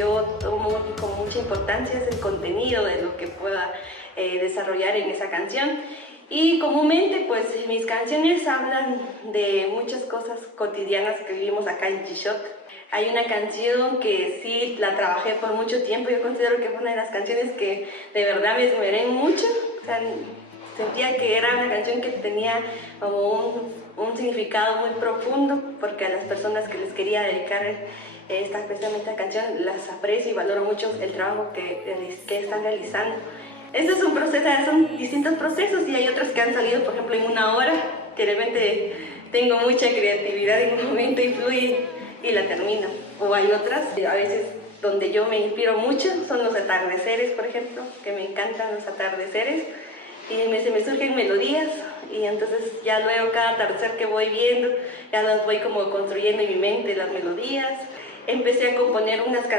yo tomo con mucha importancia es el contenido de lo que pueda desarrollar en esa canción. Y comúnmente pues mis canciones hablan de muchas cosas cotidianas que vivimos acá en Quixote. Hay una canción que sí la trabajé por mucho tiempo, yo considero que fue una de las canciones que de verdad me esmeré mucho. O sea, sentía que era una canción que tenía como un significado muy profundo, porque a las personas que les quería dedicar precisamente esta canción las aprecio y valoro mucho el trabajo que están realizando. Este es un proceso, son distintos procesos y hay otros que han salido, por ejemplo, en una hora, que realmente tengo mucha creatividad en un momento y fluye y la termino. O hay otras, a veces donde yo me inspiro mucho, son los atardeceres, por ejemplo, que me encantan los atardeceres. Y se me surgen melodías y entonces ya luego cada atardecer que voy viendo, ya las voy como construyendo en mi mente las melodías. Empecé a componer unas canciones